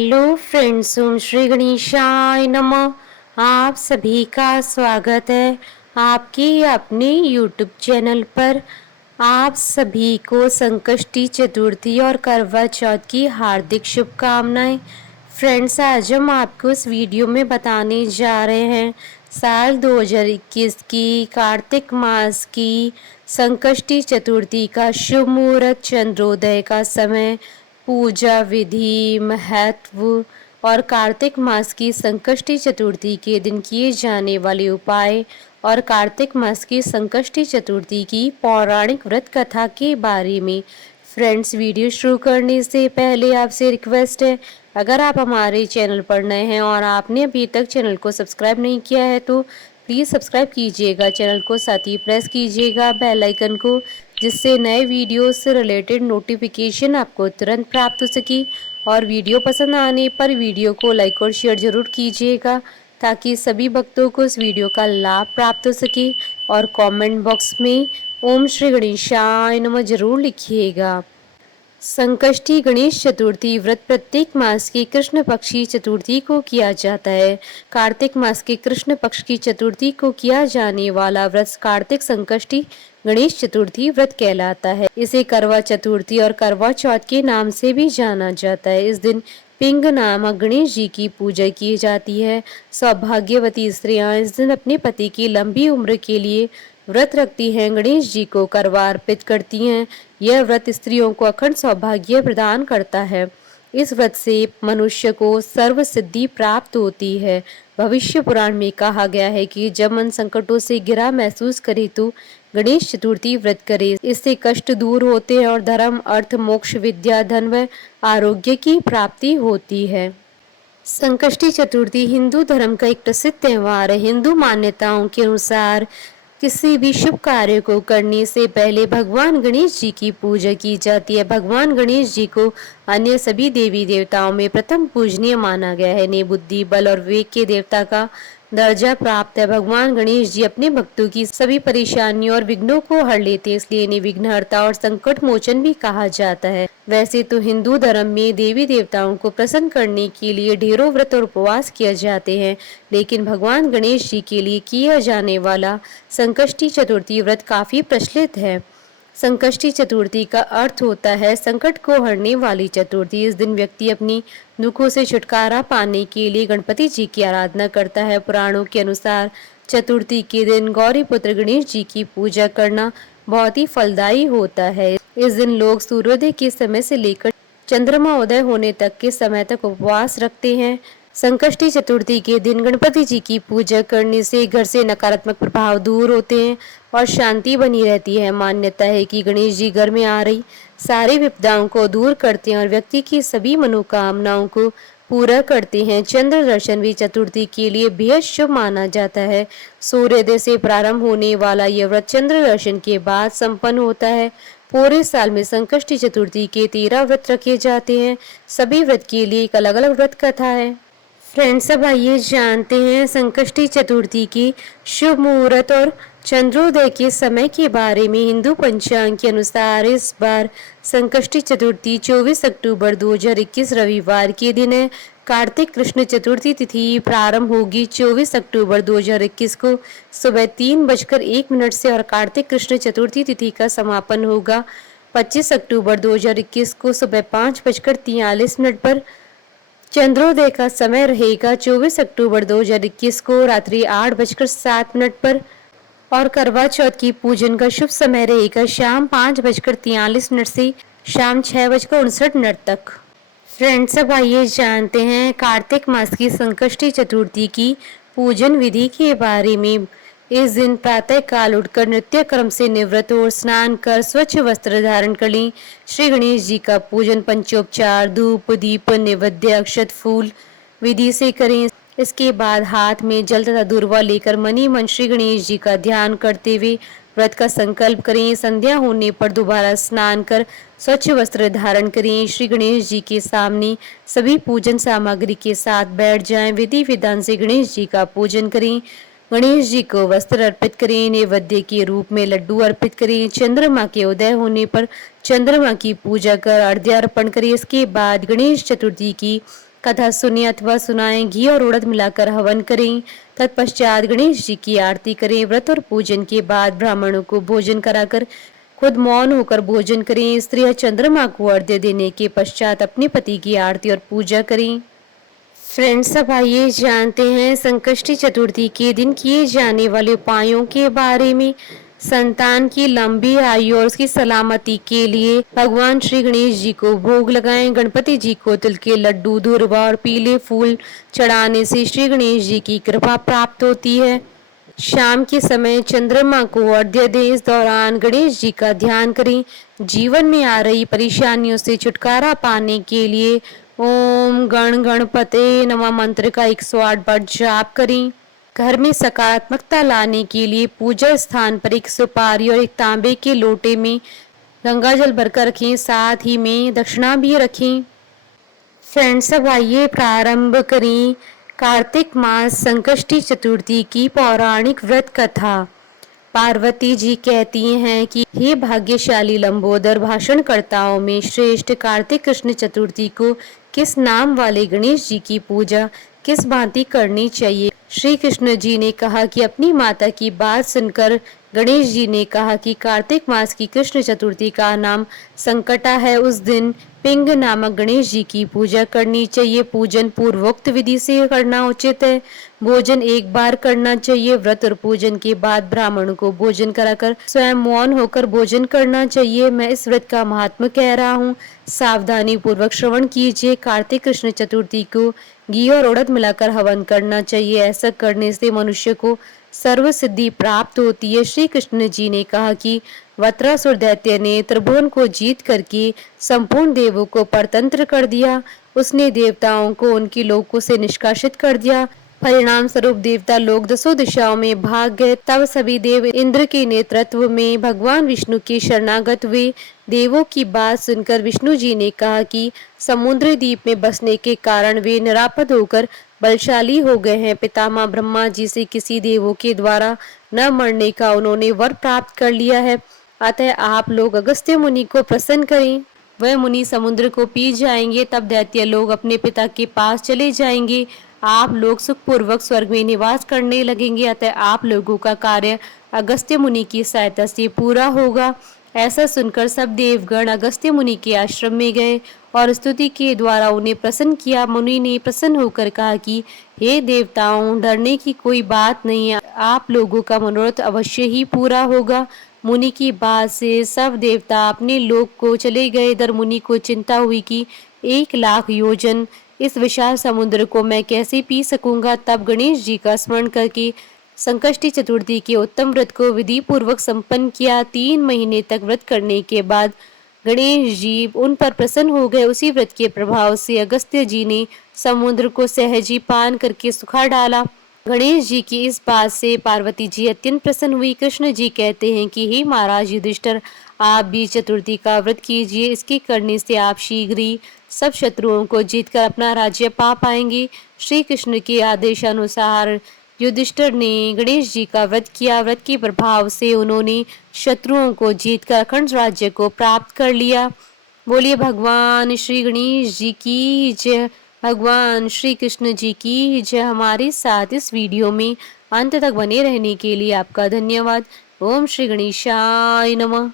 Hello friends, ओम श्री गणेशाय नमः। आप सभी का स्वागत है आपके अपने यूट्यूब चैनल पर। आप सभी को संकष्टी चतुर्थी और करवा चौथ की हार्दिक शुभकामनाएं। फ्रेंड्स, आज हम आपको इस वीडियो में बताने जा रहे हैं साल 2021 की कार्तिक मास की संकष्टी चतुर्थी का शुभ मुहूर्त, चंद्रोदय का समय, पूजा विधि, महत्व और कार्तिक मास की संकष्टी चतुर्थी के दिन किए जाने वाले उपाय और कार्तिक मास की संकष्टी चतुर्थी की पौराणिक व्रत कथा के बारे में। फ्रेंड्स, वीडियो शुरू करने से पहले आपसे रिक्वेस्ट है, अगर आप हमारे चैनल पर नए हैं और आपने अभी तक चैनल को सब्सक्राइब नहीं किया है तो प्लीज़ सब्सक्राइब कीजिएगा चैनल को, साथ ही प्रेस कीजिएगा बेल आइकन को, जिससे नए वीडियो से रिलेटेड नोटिफिकेशन आपको तुरंत प्राप्त हो सके। और वीडियो पसंद आने पर वीडियो को लाइक और शेयर जरूर कीजिएगा ताकि सभी भक्तों को इस वीडियो का लाभ प्राप्त हो सके। और कमेंट बॉक्स में ओम श्री गणेशाय नमः जरूर लिखिएगा। संकष्टी गणेश चतुर्थी व्रत प्रत्येक मास की कृष्ण पक्ष की चतुर्थी को किया जाता है। कार्तिक मास के कृष्ण पक्ष की चतुर्थी को किया जाने वाला व्रत कार्तिक संकष्टी गणेश चतुर्थी व्रत कहलाता है। इसे करवा चतुर्थी और करवा चौथ के नाम से भी जाना जाता है। इस दिन पिंग नामक गणेश जी की पूजा की जाती है। सौभाग्यवती स्त्रियां इस दिन अपने पति की लंबी उम्र के लिए व्रत रखती हैं, गणेश जी को करवा अर्पित करती हैं। यह व्रत स्त्रियों को अखंड सौभाग्य प्रदान करता है। इस व्रत से मनुष्य को सर्व सिद्धि प्राप्त होती है। भविष्य पुराण में कहा गया है कि जब मन संकटों से घिरा महसूस करे तो गणेश चतुर्थी व्रत करे। इससे कष्ट दूर होते हैं और धर्म, अर्थ, मोक्ष, विद्या, धन व आरोग्य की प्राप्ति होती है। संकष्टी चतुर्थी हिंदू धर्म का एक प्रसिद्ध त्योहार है। हिंदू मान्यताओं के अनुसार किसी भी शुभ कार्य को करने से पहले भगवान गणेश जी की पूजा की जाती है। भगवान गणेश जी को अन्य सभी देवी देवताओं में प्रथम पूजनीय माना गया है। इन्हें बुद्धि, बल और विवेक के देवता का दर्जा प्राप्त है। भगवान गणेश जी अपने भक्तों की सभी परेशानियों और विघ्नों को हर लेते हैं, इसलिए इन्हें विघ्नहर्ता और संकट मोचन भी कहा जाता है। वैसे तो हिंदू धर्म में देवी देवताओं को प्रसन्न करने के लिए ढेरों व्रत और उपवास किए जाते हैं, लेकिन भगवान गणेश जी के लिए किया जाने वाला संकष्टी चतुर्थी व्रत काफी प्रचलित है। संकष्टी चतुर्थी का अर्थ होता है संकट को हरने वाली चतुर्थी। इस दिन व्यक्ति अपनी दुखों से छुटकारा पाने के लिए गणपति जी की आराधना करता है। पुराणों के अनुसार चतुर्थी के दिन गौरी पुत्र गणेश जी की पूजा करना बहुत ही फलदायी होता है। इस दिन लोग सूर्योदय के समय से लेकर चंद्रमा उदय होने तक के समय तक उपवास रखते हैं। संकष्टी चतुर्थी के दिन गणपति जी की पूजा करने से घर से नकारात्मक प्रभाव दूर होते हैं और शांति बनी रहती है। मान्यता है कि गणेश जी घर में आ रही सारी विपदाओं को दूर करते हैं और व्यक्ति की सभी मनोकामनाओं को पूरा करते हैं। चंद्र दर्शन भी चतुर्थी के लिए बेहद शुभ माना जाता है। सूर्योदय से प्रारंभ होने वाला यह व्रत चंद्र दर्शन के बाद संपन्न होता है। पूरे साल में संकष्टी चतुर्थी के 13 व्रत रखे जाते हैं। सभी व्रत के लिए एक अलग अलग व्रत कथा है। फ्रेंड्स, अब आइए जानते हैं संकष्टी चतुर्थी की शुभ मुहूर्त और चंद्रोदय के समय के बारे में। हिंदू पंचांग के अनुसार इस बार संकष्टी चतुर्थी 24 अक्टूबर 2021 रविवार के दिन है। कार्तिक कृष्ण चतुर्थी तिथि प्रारंभ होगी 24 अक्टूबर 2021 को सुबह 3:01 से और कार्तिक कृष्ण चतुर्थी तिथि का समापन होगा 25 अक्टूबर 2021 को सुबह 5:43 पर। चंद्रोदय का समय रहेगा 24 अक्टूबर 2021 को रात्रि 8:07 पर और करवा चौथ की पूजन का शुभ समय रहेगा शाम 5:43 से शाम 6:59 तक। फ्रेंड्स, अब आइए जानते हैं कार्तिक मास की संकष्टी चतुर्थी की पूजन विधि के बारे में। इस दिन प्रातः काल उठकर नित्य कर्म से निवृत्त हो स्नान कर स्वच्छ वस्त्र धारण कर लें। श्री गणेश जी का पूजन पंचोपचार, धूप, दीप, नैवेद्य, अक्षत, फूल विधि से करें। इसके बाद हाथ में जल तथा दूर्वा लेकर मनी मन श्री गणेश जी का ध्यान करते हुए व्रत का संकल्प करें। संध्या होने पर दोबारा स्नान कर स्वच्छ वस्त्र धारण करें। श्री गणेश जी के सामने सभी पूजन सामग्री के साथ बैठ जाएं। विधि विधान से गणेश जी का पूजन करें। गणेश जी को वस्त्र अर्पित करें। नैवेद्य के रूप में लड्डू अर्पित करें। चंद्रमा के उदय होने पर चंद्रमा की पूजा कर अर्घ्य अर्पण करें। इसके बाद गणेश चतुर्थी की कथा सुनिए अथवा सुनाएं, घी और उड़द मिलाकर हवन करें। तत्पश्चात गणेश जी की आरती करें। व्रत और पूजन के बाद ब्राह्मणों को भोजन कराकर खुद मौन होकर भोजन करें। स्त्रियां चंद्रमा को अर्घ्य देने के पश्चात अपने पति की आरती और पूजा करें। फ्रेंड्स, अब आइए जानते हैं संकष्टी चतुर्थी के दिन किए जाने वाले उपायों के बारे में। संतान की लंबी आयु और उसकी सलामती के लिए भगवान श्री गणेश जी को भोग लगाएं। गणपति जी को तिल के लड्डू, दूर्वा और पीले फूल चढ़ाने से श्री गणेश जी की कृपा प्राप्त होती है। शाम के समय चंद्रमा को अर्घ्य दें। इस दौरान गणेश जी का ध्यान करें। जीवन में आ रही परेशानियों से छुटकारा पाने के लिए ओम गण गणपते नमः मंत्र का 108 बार जाप करें। घर में सकारात्मकता लाने के लिए पूजा स्थान पर एक सुपारी और एक तांबे के लोटे में गंगा जल भरकर रखें। साथ ही में दक्षिणा भी रखें। फ्रेंड्स, अब आइए प्रारंभ करें कार्तिक मास संकष्टी चतुर्थी की पौराणिक व्रत कथा। पार्वती जी कहती हैं कि हे भाग्यशाली लंबोदर, भाषणकर्ताओं में श्रेष्ठ कार्तिक कृष्ण चतुर्थी को किस नाम वाले गणेश जी की पूजा किस भांति करनी चाहिए। श्री कृष्ण जी ने कहा कि अपनी माता की बात सुनकर गणेश जी ने कहा कि कार्तिक मास की कृष्ण चतुर्थी का नाम संकटा है। उस दिन पिंग नामक गणेश जी की पूजा करनी चाहिए। पूजन पूर्वोक्त विधि से करना उचित है। भोजन एक बार करना चाहिए। व्रत और पूजन के बाद ब्राह्मण को भोजन कराकर स्वयं मौन होकर भोजन करना चाहिए। मैं इस व्रत का महात्मा कह रहा हूँ, सावधानी पूर्वक श्रवण कीजिए। कार्तिक कृष्ण चतुर्थी को घी और उड़द मिलाकर हवन करना चाहिए। ऐसा करने से मनुष्य को सर्व सिद्धि प्राप्त होती है। श्री कृष्ण जी ने कहा कि वत्रासुर दैत्य ने त्रिभुवन को जीत करके संपूर्ण देवों को परतंत्र कर दिया। उसने देवताओं को उनकी लोकों से निष्कासित कर दिया। परिणाम स्वरूप देवता लोग दसों दिशाओं में भाग गए। तब सभी देव इंद्र के नेतृत्व में भगवान विष्णु के शरणागत हुए। देवों की बात सुनकर विष्णु जी ने कहा कि समुद्र द्वीप में बसने के कारण वे निरापद होकर बलशाली हो गए हैं। पितामह ब्रह्मा जी से किसी देवों के द्वारा न मरने का उन्होंने वर प्राप्त कर लिया है। अतः आप लोग अगस्त्य मुनि को प्रसन्न करें। वह मुनि समुद्र को पी जाएंगे। तब दैत्य लोग अपने पिता के पास चले जाएंगे। आप लोग सुखपूर्वक स्वर्ग में निवास करने लगेंगे। अतः आप लोगों का कार्य अगस्त्य मुनि की सहायता से पूरा होगा। ऐसा सुनकर सब देवगण अगस्त्य मुनि के आश्रम में गए और स्तुति के द्वारा उन्हें प्रसन्न किया। मुनि ने प्रसन्न होकर कहा कि हे देवताओं, डरने की कोई बात नहीं है। आप लोगों का मनोरथ अवश्य ही पूरा होगा। मुनि की बात से सब देवता अपने लोक को चले गए। इधर मुनि को चिंता हुई कि 1,00,000 योजन इस विशाल समुद्र को मैं कैसे पी सकूंगा। तब गणेश जी का स्मरण करके संकष्टी चतुर्थी के उत्तम व्रत को विधि पूर्वक संपन्न किया। 3 महीने तक व्रत करने के बाद गणेश जी उन पर प्रसन्न हो गए। उसी व्रत के प्रभाव से अगस्त्य जी ने समुद्र को सहज ही पान करके सुखा डाला। गणेश जी की इस बात से पार्वती जी अत्यंत प्रसन्न हुई। कृष्ण जी कहते हैं कि हे महाराज युधिष्ठिर, आप भी चतुर्थी का व्रत कीजिए। इसके करने से आप शीघ्र ही सब शत्रुओं को जीतकर अपना राज्य पा पाएंगे। श्री कृष्ण के आदेशानुसार युधिष्ठिर ने गणेश जी का व्रत किया। व्रत के प्रभाव से उन्होंने शत्रुओं को जीतकर अखंड राज्य को प्राप्त कर लिया। बोलिए भगवान श्री गणेश जी की जय। भगवान श्री कृष्ण जी की जय। हमारे साथ इस वीडियो में अंत तक बने रहने के लिए आपका धन्यवाद। ओम श्री गणेशाय नमः।